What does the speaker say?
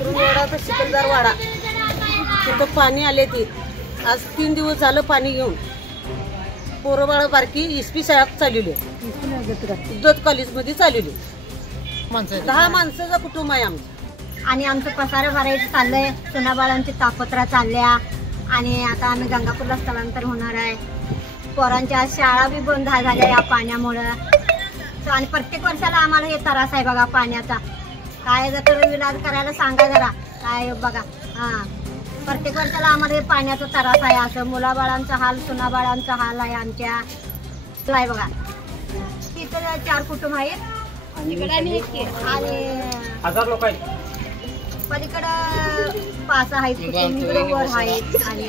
वाडा तर चिखलदार वाडा तिथं पाणी आले ती आज 3 दिवस झालं पाणी घेऊन पोरं बाळ बारकी एसपी शाळेत चालवली दत्त कॉलेजमध्ये चालवली 10 माणसाचं कुटुंब आहे आमचं आणि आमचं पसारा भरायचं चाललंय सुनाबाळांची तापत्रा चालल्या आणि आता आम्ही गंगापूरला स्थलांतर होणार आहे पोरांच्या शाळा बी बंद झाल्या या पाण्यामुळं आणि प्रत्येक वर्षाला आम्हाला हे त्रास आहे बघा पाण्याचा काय जर विलाज करायला सांगा जरा काय बघा प्रत्येक वर्षाला आम्हाला हे पाण्याचा त्रास आहे असं मुलाबाळांचा हाल सुनाबाळांचा हाल आहे आमच्या आहे बघा तिथं 4 कुटुंब आहेत आणि 1000 लोक आहेत पलीकडं 5 आहेत कुटुंब वर आहेत आणि